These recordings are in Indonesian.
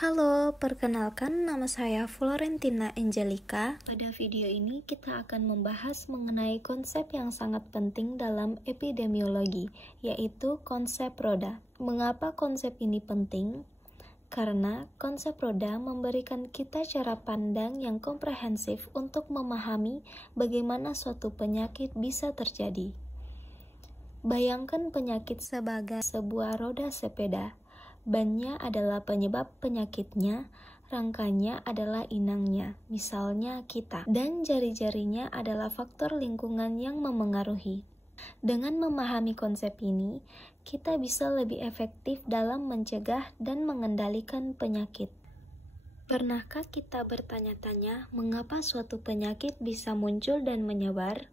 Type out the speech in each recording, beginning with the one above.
Halo, perkenalkan nama saya Florentina Angelica. Pada video ini kita akan membahas mengenai konsep yang sangat penting dalam epidemiologi, yaitu konsep roda. Mengapa konsep ini penting? Karena konsep roda memberikan kita cara pandang yang komprehensif untuk memahami bagaimana suatu penyakit bisa terjadi. Bayangkan penyakit sebagai sebuah roda sepeda. Bannya adalah penyebab penyakitnya, rangkanya adalah inangnya, misalnya kita, dan jari-jarinya adalah faktor lingkungan yang memengaruhi. Dengan memahami konsep ini, kita bisa lebih efektif dalam mencegah dan mengendalikan penyakit. Pernahkah kita bertanya-tanya mengapa suatu penyakit bisa muncul dan menyebar?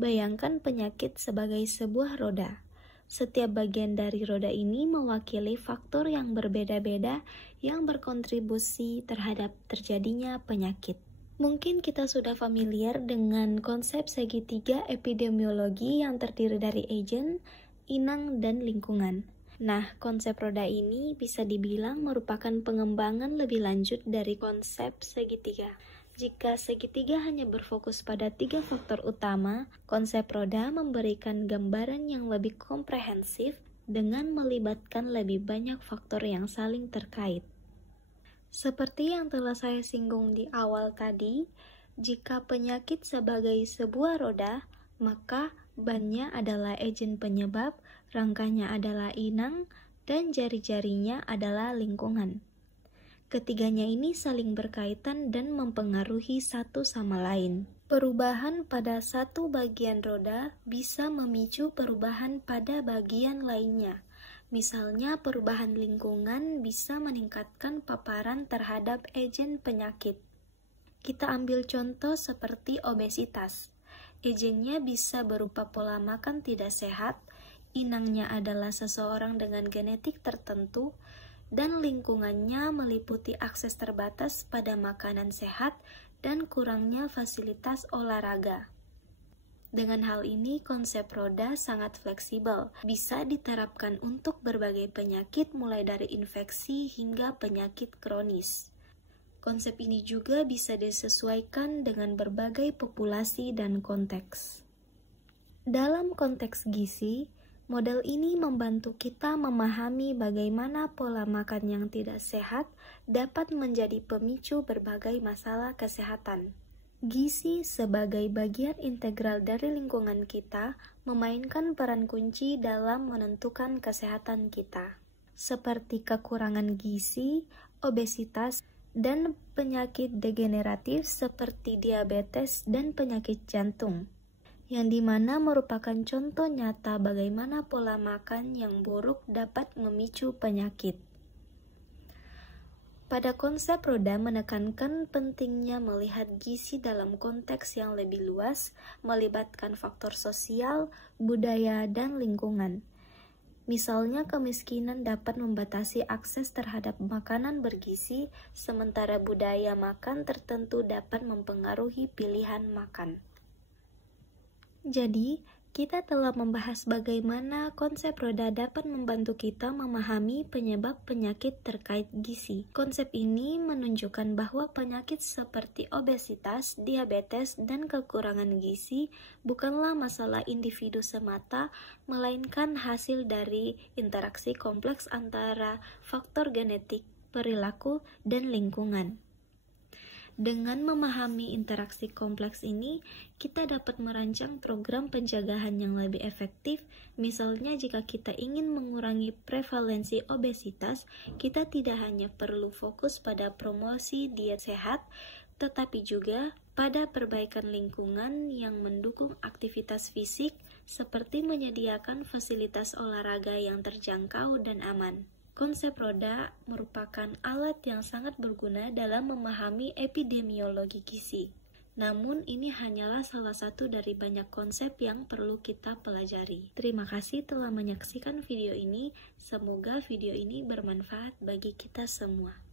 Bayangkan penyakit sebagai sebuah roda. Setiap bagian dari roda ini mewakili faktor yang berbeda-beda yang berkontribusi terhadap terjadinya penyakit. Mungkin kita sudah familiar dengan konsep segitiga epidemiologi yang terdiri dari agen, inang, dan lingkungan. Nah, konsep roda ini bisa dibilang merupakan pengembangan lebih lanjut dari konsep segitiga. Jika segitiga hanya berfokus pada 3 faktor utama, konsep roda memberikan gambaran yang lebih komprehensif dengan melibatkan lebih banyak faktor yang saling terkait. Seperti yang telah saya singgung di awal tadi, jika penyakit sebagai sebuah roda, maka bannya adalah agen penyebab, rangkanya adalah inang, dan jari-jarinya adalah lingkungan. Ketiganya ini saling berkaitan dan mempengaruhi satu sama lain. Perubahan pada satu bagian roda bisa memicu perubahan pada bagian lainnya. Misalnya, perubahan lingkungan bisa meningkatkan paparan terhadap agen penyakit. Kita ambil contoh seperti obesitas. Agennya bisa berupa pola makan tidak sehat, inangnya adalah seseorang dengan genetik tertentu, dan lingkungannya meliputi akses terbatas pada makanan sehat dan kurangnya fasilitas olahraga. Dengan hal ini, konsep roda sangat fleksibel, bisa diterapkan untuk berbagai penyakit mulai dari infeksi hingga penyakit kronis. Konsep ini juga bisa disesuaikan dengan berbagai populasi dan konteks. Dalam konteks gizi, model ini membantu kita memahami bagaimana pola makan yang tidak sehat dapat menjadi pemicu berbagai masalah kesehatan. Gizi sebagai bagian integral dari lingkungan kita memainkan peran kunci dalam menentukan kesehatan kita, seperti kekurangan gizi, obesitas, dan penyakit degeneratif seperti diabetes dan penyakit jantung, yang dimana merupakan contoh nyata bagaimana pola makan yang buruk dapat memicu penyakit. Pada konsep roda menekankan pentingnya melihat gizi dalam konteks yang lebih luas, melibatkan faktor sosial, budaya, dan lingkungan. Misalnya, kemiskinan dapat membatasi akses terhadap makanan bergizi, sementara budaya makan tertentu dapat mempengaruhi pilihan makan. Jadi, kita telah membahas bagaimana konsep roda dapat membantu kita memahami penyebab penyakit terkait gizi. Konsep ini menunjukkan bahwa penyakit seperti obesitas, diabetes, dan kekurangan gizi bukanlah masalah individu semata, melainkan hasil dari interaksi kompleks antara faktor genetik, perilaku, dan lingkungan. Dengan memahami interaksi kompleks ini, kita dapat merancang program pencegahan yang lebih efektif. Misalnya, jika kita ingin mengurangi prevalensi obesitas, kita tidak hanya perlu fokus pada promosi diet sehat, tetapi juga pada perbaikan lingkungan yang mendukung aktivitas fisik, seperti menyediakan fasilitas olahraga yang terjangkau dan aman. Konsep roda merupakan alat yang sangat berguna dalam memahami epidemiologi gizi. Namun, ini hanyalah salah satu dari banyak konsep yang perlu kita pelajari. Terima kasih telah menyaksikan video ini. Semoga video ini bermanfaat bagi kita semua.